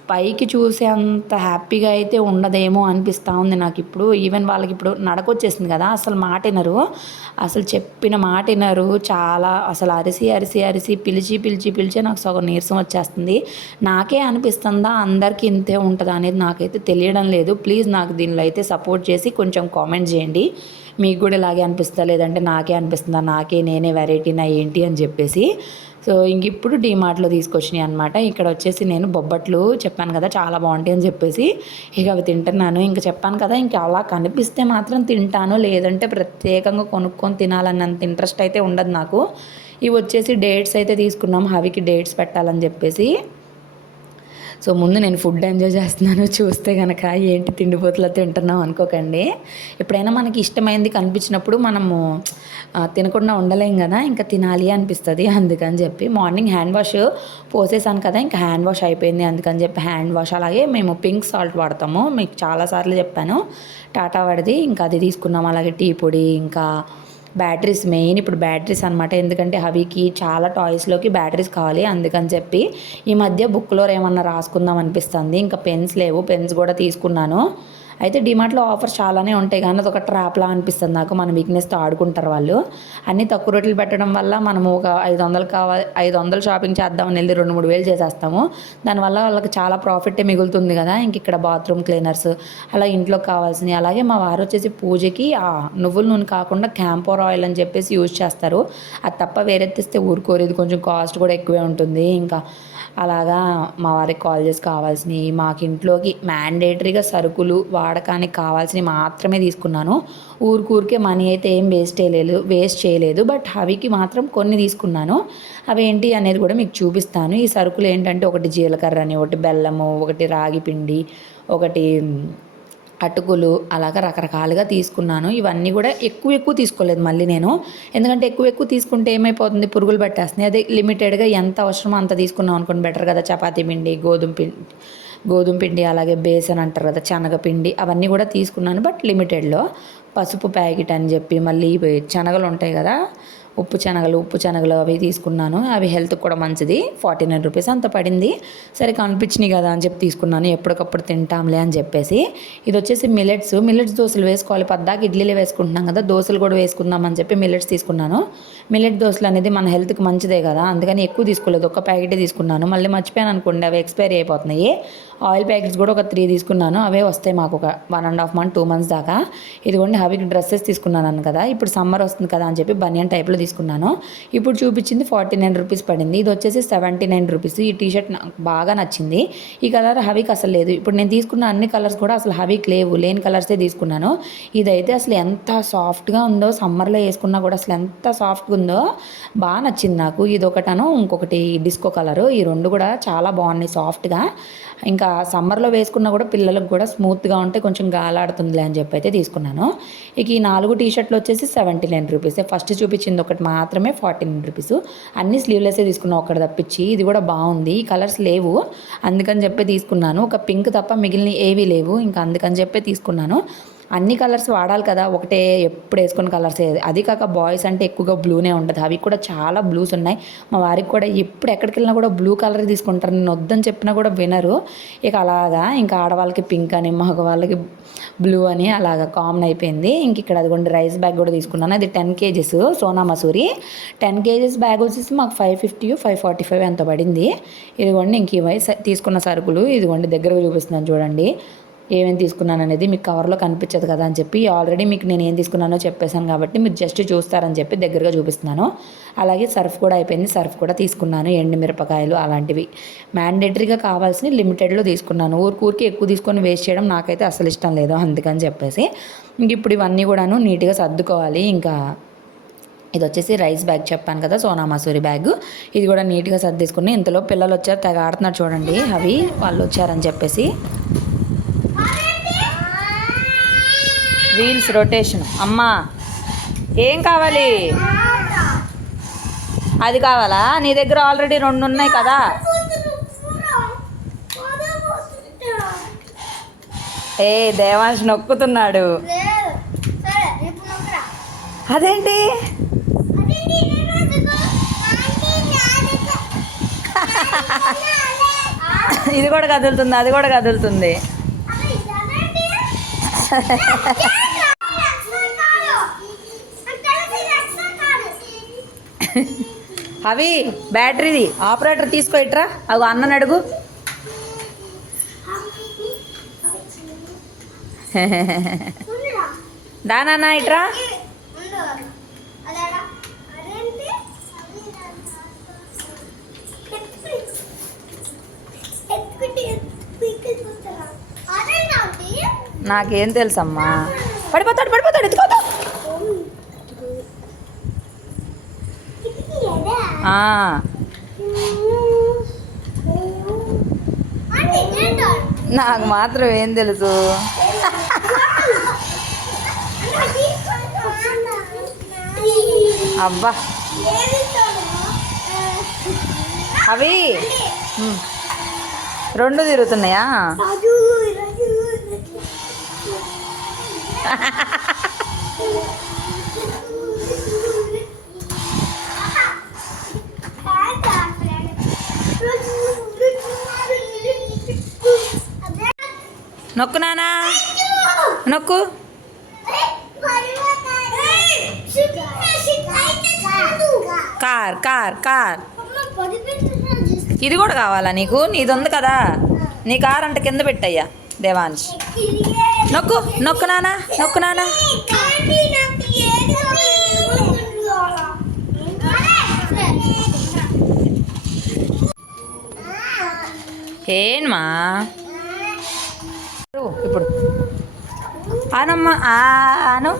పైకి చూసే అంత హ్యాపీగా అయితే ఉండదేమో అనిపిస్తూ ఉంది నాకు ఇప్పుడు. ఈవెన్ వాళ్ళకి ఇప్పుడు నడకొచ్చేసింది కదా అసలు మాట వినరు. అసలు చెప్పిన మాట వినరు. చాలా అసలు అరిసి అరిసి అరిసి పిలిచి పిలిచి పిలిచి నాకు సగం నీరసం వచ్చేస్తుంది. నాకే అనిపిస్తుందా? అందరికీ ఇంతే ఉంటుందా అనేది నాకైతే తెలియడం లేదు. ప్లీజ్ నాకు దీనిలో అయితే సపోర్ట్ చేసి కొంచెం కామెంట్ చేయండి. మీకు కూడా ఇలాగే అనిపిస్తా లేదంటే నాకే అనిపిస్తుందా? నాకే నేనే వెరైటీనా ఏంటి అని చెప్పేసి సో ఇంక ఇప్పుడు డీమార్ట్లో తీసుకొచ్చినాయి అనమాట ఇక్కడ వచ్చేసి నేను బొబ్బట్లు చెప్పాను కదా చాలా బాగుంటాయి అని చెప్పేసి. ఇక అవి తింటున్నాను. ఇంకా చెప్పాను కదా ఇంకా అలా కనిపిస్తే మాత్రం తింటాను. లేదంటే ప్రత్యేకంగా కొనుక్కొని తినాలన్నంత ఇంట్రెస్ట్ అయితే ఉండదు నాకు. ఇవి వచ్చేసి డేట్స్ అయితే తీసుకున్నాం హవికి డేట్స్ పెట్టాలని చెప్పేసి. సో ముందు నేను ఫుడ్ ఎంజాయ్ చేస్తున్నాను. చూస్తే కనుక ఏంటి తిండిపోతులా తింటున్నాం అనుకోకండి. ఎప్పుడైనా మనకి ఇష్టమైంది కనిపించినప్పుడు మనము తినకుండా ఉండలేం కదా ఇంకా తినాలి అనిపిస్తుంది అందుకని చెప్పి మార్నింగ్ హ్యాండ్ వాష్ పోసేసాను కదా ఇంకా హ్యాండ్ వాష్ అయిపోయింది అందుకని చెప్పి హ్యాండ్ వాష్. అలాగే మేము పింక్ సాల్ట్ వాడతాము మీకు చాలాసార్లు చెప్పాను. టాటా వాడిది ఇంకా అది తీసుకున్నాం. అలాగే టీ పొడి ఇంకా బ్యాటరీస్ మెయిన్ ఇప్పుడు బ్యాటరీస్ అనమాట ఎందుకంటే హవికి చాలా టాయ్స్లోకి బ్యాటరీస్ కావాలి అందుకని చెప్పి ఈ మధ్య బుక్లో ఏమన్నా రాసుకుందాం అనిపిస్తుంది. ఇంకా పెన్స్ లేవు. పెన్స్ కూడా తీసుకున్నాను. అయితే డిమార్ట్లో ఆఫర్స్ చాలానే ఉంటాయి కానీ ఒక ట్రాప్లా అనిపిస్తుంది నాకు. మన వీక్నెస్తో ఆడుకుంటారు వాళ్ళు. అన్నీ తక్కువ రేట్లు పెట్టడం వల్ల మనము ఒక ఐదు వందలు కావాలి ఐదు వందలు షాపింగ్ చేద్దామని వెళ్ళి రెండు మూడు వేలు చేసేస్తాము. దానివల్ల వాళ్ళకి చాలా ప్రాఫిటే మిగులుతుంది కదా. ఇంక ఇక్కడ బాత్రూమ్ క్లీనర్స్ అలా ఇంట్లో కావాల్సినవి. అలాగే మా వారు వచ్చేసి పూజకి ఆ నువ్వుల నూనె కాకుండా క్యాంపోర్ ఆయిల్ అని చెప్పేసి యూజ్ చేస్తారు. అది తప్ప వేరే తెస్తే ఊరుకోరు. ఇది కొంచెం కాస్ట్ కూడా ఎక్కువే ఉంటుంది. ఇంకా అలాగా మా వారికి కాల్ చేసి కావాల్సినవి మాకు ఇంట్లోకి మ్యాండేటరీగా సరుకులు వాడకానికి కావాల్సినవి మాత్రమే తీసుకున్నాను. ఊరికూరికే మనీ అయితే ఏం వేస్ట్ చేయలేదు వేస్ట్ చేయలేదు. బట్ అవికి మాత్రం కొన్ని తీసుకున్నాను. అవి ఏంటి అనేది కూడా మీకు చూపిస్తాను. ఈ సరుకులు ఏంటంటే ఒకటి జీలకర్ర అని ఒకటి బెల్లము ఒకటి రాగి పిండి ఒకటి అటుకులు అలాగా రకరకాలుగా తీసుకున్నాను. ఇవన్నీ కూడా ఎక్కువ ఎక్కువ తీసుకోలేదు మళ్ళీ నేను. ఎందుకంటే ఎక్కువ ఎక్కువ తీసుకుంటే ఏమైపోతుంది? పురుగులు పట్టేస్తున్నాయి. అదే లిమిటెడ్గా ఎంత అవసరమో అంత తీసుకున్నాం అనుకోండి బెటర్ కదా. చపాతీ పిండి గోధుమ పిండి గోధుమ పిండి అలాగే బేసన్ అంటారు కదా శనగపిండి అవన్నీ కూడా తీసుకున్నాను. బట్ లిమిటెడ్లో పసుపు ప్యాకెట్ అని చెప్పి మళ్ళీ శనగలు ఉంటాయి కదా ఉప్పు శనగలు ఉప్పు శనగలు అవి తీసుకున్నాను. అవి హెల్త్కి కూడా మంచిది. ఫార్టీ నైన్ రూపీస్ అంత పడింది. సరే కనిపించినాయి కదా అని చెప్పి తీసుకున్నాను. ఎప్పటికప్పుడు తింటాంలే అని చెప్పేసి. ఇది వచ్చేసి మిల్లెట్స్ మిల్లెట్స్ దోశలు వేసుకోవాలి. పద్దాకి ఇడ్లీలే వేసుకుంటున్నాం కదా. దోశలు కూడా వేసుకుందాం అని చెప్పి మిల్లెట్స్ తీసుకున్నాను. మిల్లెట్ దోశలు అనేది మన హెల్త్కి మంచిదే కదా. అందుకని ఎక్కువ తీసుకోలేదు. ఒక ప్యాకెటే తీసుకున్నాను. మళ్ళీ మర్చిపోయాను అనుకోండి అవి ఎక్స్పైరీ అయిపోతున్నాయి. ఆయిల్ ప్యాకెట్స్ కూడా ఒక త్రీ తీసుకున్నాను. అవే వస్తాయి మాకు ఒక one and half month two months దాకా. ఇదిగోండి హవికి డ్రెస్సెస్ తీసుకున్నాను కదా. ఇప్పుడు సమ్మర్ వస్తుంది కదా అని చెప్పి బనియన్ టైప్లో తీసుకున్నాను. ఇప్పుడు చూపించింది ఫార్టీ నైన్ రూపీస్ పడింది. ఇది వచ్చేసి సెవెంటీ నైన్ రూపీస్ ఈ టీ షర్ట్ నాకు బాగా నచ్చింది. ఈ కలర్ హవికి అసలు లేదు. ఇప్పుడు నేను తీసుకున్న అన్ని కలర్స్ కూడా అసలు హవికి లేవు. లేని కలర్సే తీసుకున్నాను. ఇదైతే అసలు ఎంత సాఫ్ట్గా ఉందో సమ్మర్లో వేసుకున్నా కూడా అసలు ఎంత సాఫ్ట్గా ఉందో బాగా నచ్చింది నాకు. ఇది ఒకటను ఇంకొకటి డిస్కో కలరు. ఈ రెండు కూడా చాలా బాగున్నాయి సాఫ్ట్గా. ఇంకా సమ్మర్లో వేసుకున్నా కూడా పిల్లలకు కూడా స్మూత్గా ఉంటే కొంచెం గాలాడుతుందిలే అని చెప్పి అయితే తీసుకున్నాను. ఇక ఈ నాలుగు టీ షర్ట్లు వచ్చేసి సెవెంటీ నైన్ రూపీస్. ఫస్ట్ చూపించింది ఒకటి మాత్రమే ఫార్టీ నైన్ రూపీస్. అన్ని స్లీవ్లెస్సే తీసుకున్నాను ఒకటి తప్పించి. ఇది కూడా బాగుంది. ఈ కలర్స్ లేవు. అందుకని చెప్పి తీసుకున్నాను. ఒక పింక్ తప్ప మిగిలిన ఏవి లేవు. ఇంకా అందుకని చెప్పి తీసుకున్నాను. అన్ని కలర్స్ వాడాలి కదా ఒకటే ఎప్పుడు వేసుకున్న కలర్స్. అది కాక బాయ్స్ అంటే ఎక్కువగా బ్లూనే ఉంటుంది. అవి కూడా చాలా బ్లూస్ ఉన్నాయి. మా వారికి కూడా ఎప్పుడు ఎక్కడికి వెళ్ళినా కూడా బ్లూ కలర్ తీసుకుంటారు. నేను వద్దని చెప్పినా కూడా వినరు. ఇక అలాగా ఇంకా ఆడవాళ్ళకి పింక్ అని మగవాళ్ళకి బ్లూ అని అలాగా కామన్ అయిపోయింది. ఇంక ఇక్కడ అదిగోండి రైస్ బ్యాగ్ కూడా తీసుకున్నాను. అది ten kgs Sona Masoori. Ten kgs bag వచ్చేసి మాకు five fifty five forty five ఎంత పడింది. ఇదిగోండి ఇంక ఇవై తీసుకున్న సరుకులు ఇదిగోండి దగ్గరగా చూపిస్తున్నాను చూడండి. ఏమేమి తీసుకున్నాను అనేది మీకు కవర్లో కనిపించదు కదా అని చెప్పి ఆల్రెడీ మీకు నేను ఏం తీసుకున్నానో చెప్పేశాను కాబట్టి మీరు జస్ట్ చూస్తారని చెప్పి దగ్గరగా చూపిస్తున్నాను. అలాగే సర్ఫ్ కూడా అయిపోయింది. సర్ఫ్ కూడా తీసుకున్నాను. ఎండు మిరపకాయలు అలాంటివి. మ్యాండేటరీగా కావాల్సిన లిమిటెడ్లో తీసుకున్నాను. ఊరికూరికి ఎక్కువ తీసుకొని వేస్ట్ చేయడం నాకైతే అసలు ఇష్టం లేదు అందుకని చెప్పేసి. ఇంక ఇప్పుడు ఇవన్నీ కూడాను నీట్గా సర్దుకోవాలి. ఇంకా ఇది వచ్చేసి రైస్ బ్యాగ్ చెప్పాను కదా సోనా మసూరి బ్యాగ్ ఇది కూడా నీట్గా సర్దేసుకుని ఇంతలో పిల్లలు వచ్చారు తెగ ఆడుతున్నారు చూడండి. అవి వాళ్ళు వచ్చారని చెప్పేసి వీల్స్ రొటేషన్. అమ్మా ఏం కావాలి? అది కావాలా? నీ దగ్గర ఆల్రెడీ రెండు ఉన్నాయి కదా. ఏ దేవాంశ్ నొక్కుతున్నాడు. అదేంటి? ఇది కూడా కదులుతుంది అది కూడా కదులుతుంది. అవి బ్యాటరీది. ఆపరేటర్ తీసుకో ఇట్రా. అవి అన్నని అడుగు. దానా ఇట్రా. నాకేం తెలుసమ్మా? పడిపోతాడు పడిపోతాడు ఎత్తుకోతా ఆ, నాకు మాత్రం ఏం తెలుసు. అబ్బా. అవి. రెండు తిరుగుతున్నాయా? నొక్కు నానా. నొక్కు. Car car car. ఇది కూడా కావాలా నీకు? నీది ఉంది కదా. నీ కార్ అంట కింద పెట్టయ్యా దేవాన్ష్. నొక్కు నొక్కు నానా నొక్కు నానా. ఏన్మా ఇప్పుడు ఆనమ్మా ఆను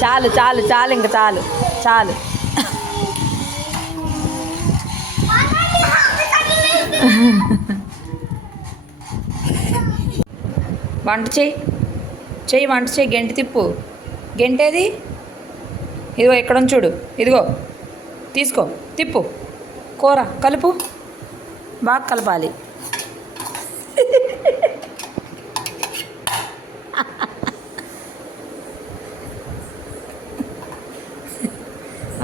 చాలు చాలు చాలు ఇంక చాలు చాలు. వంట చెయ్యి చెయ్యి వంట చెయ్యి గెంటి తిప్పు. గెంటేది ఇదిగో ఇక్కడ చూడు ఇదిగో తీసుకో తిప్పు. కూర కలుపు. బాగా కలపాలి.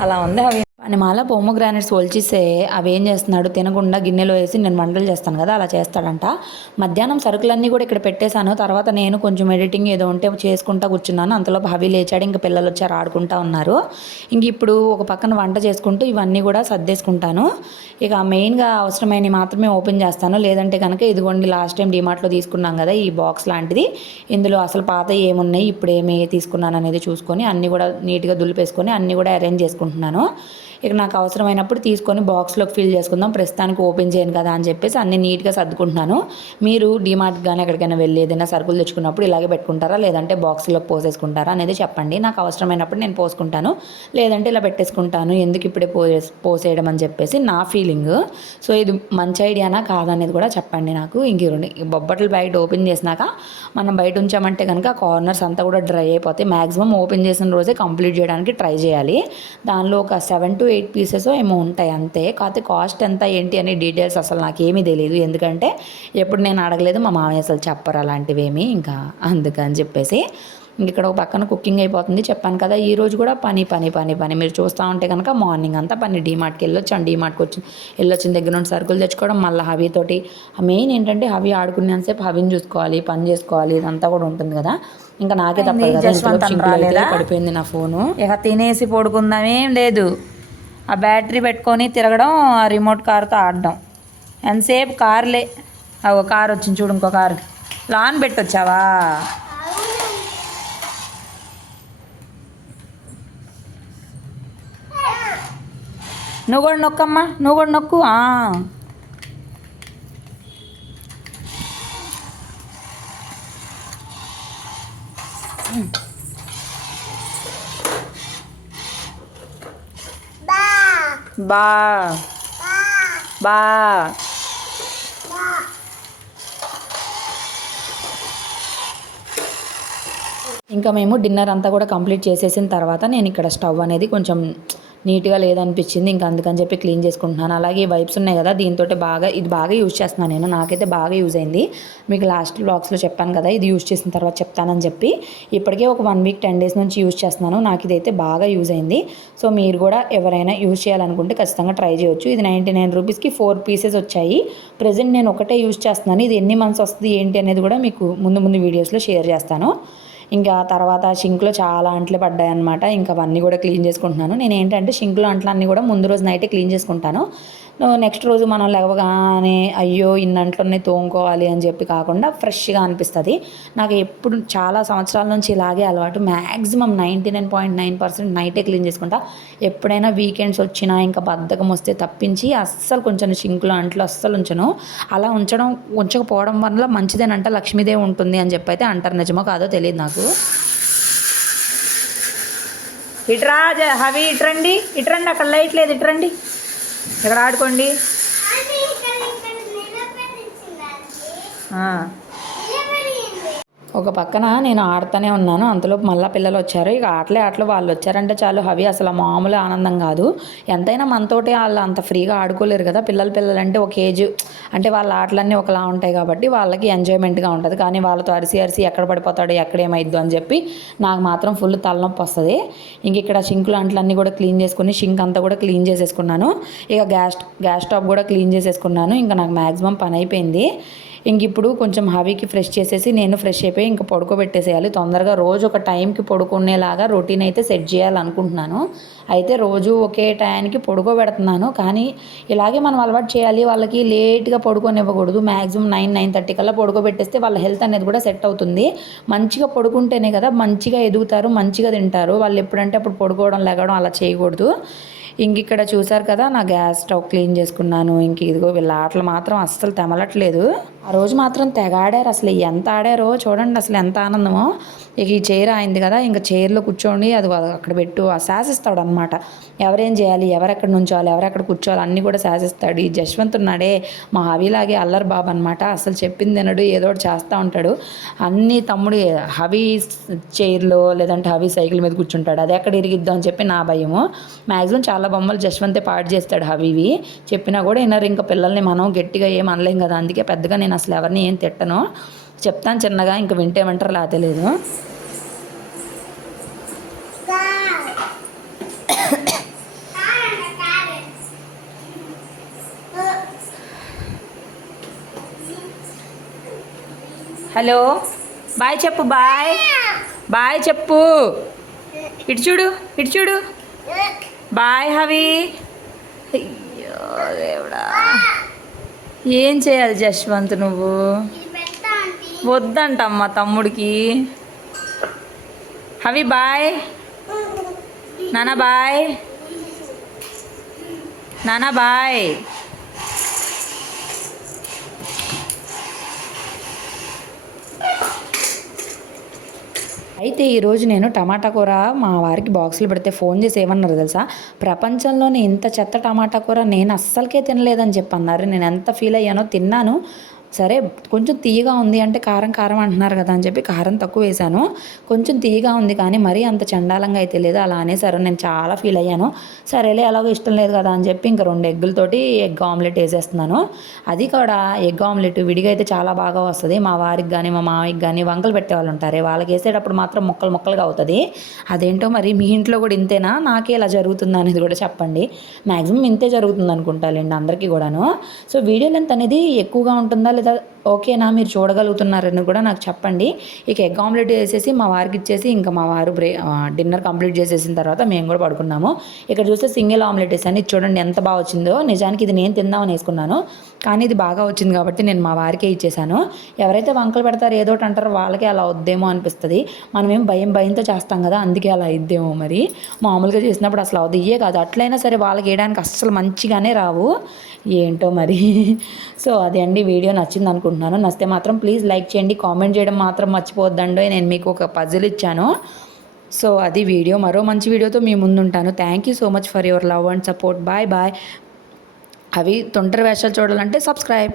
అలా ఉంది. అవి పనిమాల పోమోగ్రానైట్స్ ఒలిచిస్తే అవి ఏం చేస్తున్నాడు? తినకుండా గిన్నెలో వేసి నేను వంటలు చేస్తాను కదా అలా చేస్తాడంట. మధ్యాహ్నం సరుకులన్నీ కూడా ఇక్కడ పెట్టేశాను. తర్వాత నేను కొంచెం ఎడిటింగ్ ఏదో ఉంటే చేసుకుంటా కూర్చున్నాను. అంతలో భావి లేచాడు. ఇంకా పిల్లలు వచ్చారు ఆడుకుంటా ఉన్నారు. ఇంక ఇప్పుడు ఒక పక్కన వంట చేసుకుంటూ ఇవన్నీ కూడా సర్దేసుకుంటాను. ఇక మెయిన్గా అవసరమైనవి మాత్రమే ఓపెన్ చేస్తాను. లేదంటే కనుక ఇదిగోండి లాస్ట్ టైం డిమార్ట్లో తీసుకున్నాం కదా ఈ బాక్స్ లాంటిది. ఇందులో అసలు పాత ఏమున్నాయి ఇప్పుడు ఏమి తీసుకున్నాను అనేది చూసుకొని అన్నీ కూడా నీట్గా దులిపేసుకొని అన్నీ కూడా అరేంజ్ చేసుకుంటున్నాను. ఇక నాకు అవసరమైనప్పుడు తీసుకొని బాక్స్లోకి ఫిల్ చేసుకుందాం ప్రస్తుతానికి ఓపెన్ చేయను కదా అని చెప్పేసి అన్ని నీట్గా సర్దుకుంటున్నాను. మీరు డిమార్ట్ కానీ ఎక్కడికైనా వెళ్ళి ఏదైనా సరుకులు తెచ్చుకున్నప్పుడు ఇలాగే పెట్టుకుంటారా? లేదంటే బాక్స్లోకి పోసేసుకుంటారా అనేది చెప్పండి. నాకు అవసరమైనప్పుడు నేను పోసుకుంటాను. లేదంటే ఇలా పెట్టేసుకుంటాను. ఎందుకు ఇప్పుడే పోసే పోసేయడం అని చెప్పేసి నా ఫీలింగ్. సో ఇది మంచి ఐడియానా కాదనేది కూడా చెప్పండి నాకు. ఇంక బొబ్బట్లు బయట ఓపెన్ చేసినాక మనం బయట ఉంచామంటే కనుక కార్నర్స్ అంతా కూడా డ్రై అయిపోతాయి. మ్యాక్సిమం ఓపెన్ చేసిన రోజే కంప్లీట్ చేయడానికి ట్రై చేయాలి. దానిలో ఒక సెవెన్ టు ఎయిట్ పీసెస్ ఏమో ఉంటాయి అంతే. కాకపోతే కాస్ట్ ఎంత ఏంటి అనే డీటెయిల్స్ అసలు నాకేమీ తెలియదు ఎందుకంటే ఎప్పుడు నేను అడగలేదు మా మామయ్య అసలు చెప్పరు అలాంటివి ఏమీ ఇంకా అందుకని చెప్పేసి ఇంక ఇక్కడ ఒక పక్కన కుకింగ్ అయిపోతుంది. చెప్పాను కదా ఈ రోజు కూడా పని పని పని పని. మీరు చూస్తూ ఉంటే కనుక మార్నింగ్ అంతా పని. డీమార్ట్కి వెళ్ళొచ్చాను డీమార్ట్కి వచ్చి వెళ్ళొచ్చిన దగ్గర నుండి సరుకులు తెచ్చుకోవడం మళ్ళీ హవీతోటి మెయిన్ ఏంటంటే హవి ఆడుకునేంతసేపు హవిని చూసుకోవాలి పని చేసుకోవాలి ఇదంతా కూడా ఉంటుంది కదా. ఇంకా నాకే తప్పదు కదా? పడిపోయింది నా ఫోను. ఇక తినేసి పడుకుందామేం లేదు. ఆ బ్యాటరీ పెట్టుకొని తిరగడం ఆ రిమోట్ కార్తో ఆడడం. ఎంతసేపు కార్లే ఒక కార్ వచ్చింది చూడు ఇంకో కారు. లాన్ పెట్టొచ్చావా? నువ్వు కూడా నొక్కమ్మా నువ్వు కూడా నొక్కు. బా. బా. ఇంకా మేము డిన్నర్ అంతా కూడా కంప్లీట్ చేసేసిన తర్వాత నేను ఇక్కడ స్టవ్ అనేది కొంచెం నీట్గా లేదనిపించింది. ఇంకా అందుకని చెప్పి క్లీన్ చేసుకుంటున్నాను. అలాగే వైప్స్ ఉన్నాయి కదా దీంతో బాగా ఇది బాగా యూజ్ చేస్తున్నాను నేను. నాకైతే బాగా యూజ్ అయింది. మీకు లాస్ట్ బ్లాగ్స్లో చెప్పాను కదా ఇది యూజ్ చేసిన తర్వాత చెప్తానని చెప్పి. ఇప్పటికే ఒక వన్ వీక్ టెన్ డేస్ నుంచి యూజ్ చేస్తున్నాను. నాకు ఇదైతే బాగా యూజ్ అయింది. సో మీరు కూడా ఎవరైనా యూజ్ చేయాలనుకుంటే ఖచ్చితంగా ట్రై చేయొచ్చు. ఇది నైంటీ నైన్ రూపీస్కి ఫోర్ పీసెస్ వచ్చాయి. ప్రజెంట్ నేను ఒకటే యూజ్ చేస్తున్నాను. ఇది ఎన్ని మంత్స్ వస్తుంది ఏంటి అనేది కూడా మీకు ముందు ముందు వీడియోస్లో షేర్ చేస్తాను. ఇంకా తర్వాత షింక్లో చాలా అంట్లు పడ్డాయి అనమాట ఇంకా అవన్నీ కూడా క్లీన్ చేసుకుంటున్నాను. నేను ఏంటంటే షింక్లో అంట్లన్నీ కూడా ముందు రోజు నైటే క్లీన్ చేసుకుంటాను. నెక్స్ట్ రోజు మనం లేవగానే అయ్యో ఇన్ని తోముకోవాలి అని చెప్పి కాకుండా ఫ్రెష్గా అనిపిస్తుంది. నాకు ఎప్పుడు చాలా సంవత్సరాల నుంచి ఇలాగే అలవాటు. Maximum ninety nine point nine percent నైటే క్లీన్ చేసుకుంటా. ఎప్పుడైనా వీకెండ్స్ వచ్చినా ఇంకా బద్ధకం వస్తే తప్పించి అస్సలు కొంచెం షింకులు అంట్లు అస్సలు ఉంచను. అలా ఉంచడం ఉంచకపోవడం వల్ల మంచిదేనంట లక్ష్మీదేవి ఉంటుంది అని చెప్పి అయితే అంటారు. నిజమో కాదో తెలియదు నాకు. ఇట్రా జ- హవి ఇట్రండి ఇట్రండి అక్కడ లైట్ లేదు. ఇట్రండి ఇక్కడ ఆడుకోండి ఆ. ఒక పక్కన నేను ఆడుతూనే ఉన్నాను. అంతలోపు మళ్ళీ పిల్లలు వచ్చారు. ఇక ఆటలే ఆటలు. వాళ్ళు వచ్చారంటే చాలు హవి అసలు మామూలు ఆనందం కాదు. ఎంతైనా మనతోటి వాళ్ళు అంత ఫ్రీగా ఆడుకోలేరు కదా. పిల్లలు పిల్లలంటే ఒక ఏజ్ అంటే వాళ్ళ ఆటలన్నీ ఒకలా ఉంటాయి కాబట్టి వాళ్ళకి ఎంజాయ్మెంట్గా ఉంటుంది. కానీ వాళ్ళతో అరిసి అరిసి ఎక్కడ పడిపోతాడు ఎక్కడ ఏమైద్దు అని చెప్పి నాకు మాత్రం ఫుల్ తలనొప్పి వస్తుంది. ఇంక ఇక్కడ సింక్ లాంటివన్నీ కూడా క్లీన్ చేసుకుని షింక్ అంతా కూడా క్లీన్ చేసేసుకున్నాను. ఇక గ్యాస్ గ్యాస్ స్టవ్ కూడా క్లీన్ చేసేసుకున్నాను. ఇంకా నాకు మ్యాక్సిమం పని అయిపోయింది. ఇంక ఇప్పుడు కొంచెం హవీకి ఫ్రెష్ చేసేసి నేను ఫ్రెష్ అయిపోయి ఇంకా పడుకోబెట్టేసేయాలి. తొందరగా రోజు ఒక టైంకి పడుకునేలాగా రొటీన్ అయితే సెట్ చేయాలనుకుంటున్నాను. అయితే రోజు ఒకే టైంకి పడుకోబెడుతున్నాను. కానీ ఇలాగే మనం అలవాటు చేయాలి. వాళ్ళకి లేట్గా పడుకోనివ్వకూడదు. మ్యాక్సిమం నైన్ నైన్ థర్టీ కల్లా పడుకోబెట్టేస్తే వాళ్ళ హెల్త్ అనేది కూడా సెట్ అవుతుంది. మంచిగా పడుకుంటేనే కదా మంచిగా ఎదుగుతారు మంచిగా తింటారు. వాళ్ళు ఎప్పుడంటే అప్పుడు పడుకోవడం లెగడం అలా చేయకూడదు. ఇంక ఇక్కడ చూసారు కదా నా గ్యాస్ స్టవ్ క్లీన్ చేసుకున్నాను. ఇంక ఇదిగో వీళ్ళ ఆటలు మాత్రం అస్సలు తెమలట్లేదు. ఆ రోజు మాత్రం తెగ ఆడారు అసలు. ఎంత ఆడారో చూడండి అసలు ఎంత ఆనందమో. ఇక ఈ చైర్ అయింది కదా ఇంకా చైర్లో కూర్చోండి అది అక్కడ పెట్టు శాసిస్తాడు అనమాట ఎవరేం చేయాలి ఎవరెక్కడ నుంచోవాలి ఎవరెక్కడ కూర్చోవాలి అన్నీ కూడా శాసిస్తాడు. ఈ జశ్వంత్ ఉన్నాడే మా హవిలాగే అల్లరి బాబు అనమాట అసలు చెప్పింది తినడు ఏదో ఒకటి చేస్తూ ఉంటాడు. అన్ని తమ్ముడు హవి చైర్లో లేదంటే హవి సైకిల్ మీద కూర్చుంటాడు. అది ఎక్కడ ఇరిగిద్దాం అని చెప్పి నా భయము. మ్యాక్సిమం చాలా బొమ్మలు జశ్వంతే పాడు చేస్తాడు హవివి. చెప్పినా కూడా వినరు ఇంకా పిల్లల్ని మనం గట్టిగా ఏం అనలేం కదా అందుకే పెద్దగా నేను అసలు ఎవరిని ఏం తిట్టను. చెప్తాను చిన్నగా ఇంకా వింటేమంటారు లేతే లేదు హలో బాయ్ చెప్పు బాయ్. బాయ్ చెప్పు. ఇటు చూడు ఇటు చూడు. బాయ్ హవి. అయ్యో దేవుడా. ఏం చేయాలి జశ్వంత్ నువ్వు? వద్దంటమ్మ తమ్ముడికి. హవి బాయ్. నానా బాయ్. నానా బాయ్. అయితే ఈరోజు నేను టమాటా కూర మా వారికి బాక్సులు పెడితే ఫోన్ చేసి ఏమన్నారు తెలుసా? ప్రపంచంలోనే ఇంత చెత్త టమాటా కూర నేను అస్సలకే తినలేదని చెప్పన్నారు. నేను ఎంత ఫీల్ అయ్యానో తిన్నాను. సరే కొంచెం తీయగా ఉంది అంటే కారం కారం అంటున్నారు కదా అని చెప్పి కారం తక్కువ వేశాను. కొంచెం తీయగా ఉంది కానీ మరీ అంత చండాలంగా అయితే లేదు. అలా అనేసారు నేను చాలా ఫీల్ అయ్యాను. సరేలే ఎలాగో ఇష్టం లేదు కదా అని చెప్పి ఇంకా రెండు ఎగ్గులతోటి ఎగ్ ఆమ్లెట్ వేసేస్తున్నాను. అది కూడా ఎగ్ ఆమ్లెట్ విడిగా అయితే చాలా బాగా వస్తుంది. మా వారికి కానీ మా మామయ్యకి కానీ వంకలు పెట్టే వాళ్ళు ఉంటారే. వాళ్ళకి వేసేటప్పుడు మాత్రం ముక్కలు ముక్కలుగా అవుతుంది. అదేంటో మరి మీ ఇంట్లో కూడా ఇంతేనా? నాకే ఇలా జరుగుతుందా అనేది కూడా చెప్పండి. మ్యాక్సిమం ఇంతే జరుగుతుంది అనుకుంటాలేండి అందరికీ కూడాను. సో వీడియో లెంత్ అనేది ఎక్కువగా ఉంటుందా లేదా ఓకేనా మీరు చూడగలుగుతున్నారని కూడా నాకు చెప్పండి. ఇక ఎగ్ ఆమ్లెట్ వేసేసి మా వారికి ఇచ్చేసి ఇంకా మా వారు బ్రే డిన్నర్ కంప్లీట్ చేసేసిన తర్వాత మేము కూడా పడుకున్నాము. ఇక్కడ చూస్తే సింగిల్ ఆమ్లెట్ వేసాను. చూడండి ఎంత బాగా వచ్చిందో. నిజానికి ఇది నేను తిందామని వేసుకున్నాను. కానీ ఇది బాగా వచ్చింది కాబట్టి నేను మా వారికే ఇచ్చేసాను ఎవరైతే వంకలు పెడతారో ఏదో ఒకటి అంటారో వాళ్ళకే అలా వద్దేమో అనిపిస్తుంది. మనం ఏం భయం భయంతో చేస్తాం కదా అందుకే అలా అయిద్దేమో మరి. మామూలుగా చేసినప్పుడు అసలు అవుతుంది ఇయ్యే కాదు. అట్లయినా సరే వాళ్ళకి వేయడానికి అస్సలు మంచిగానే రావు. ఏంటో మరి. సో అదే అండి వీడియో నచ్చింది అనుకుంటున్నాను. నచ్చితే మాత్రం ప్లీజ్ లైక్ చేయండి. కామెంట్ చేయడం మాత్రం మర్చిపోద్దండో నేను మీకు ఒక పజిల్ ఇచ్చాను. సో అది వీడియో. మరో మంచి వీడియోతో మీ ముందుంటాను. Thank you so much for your love and support bye bye అవి తొంటరి వేషాలు చూడాలంటే సబ్స్క్రైబ్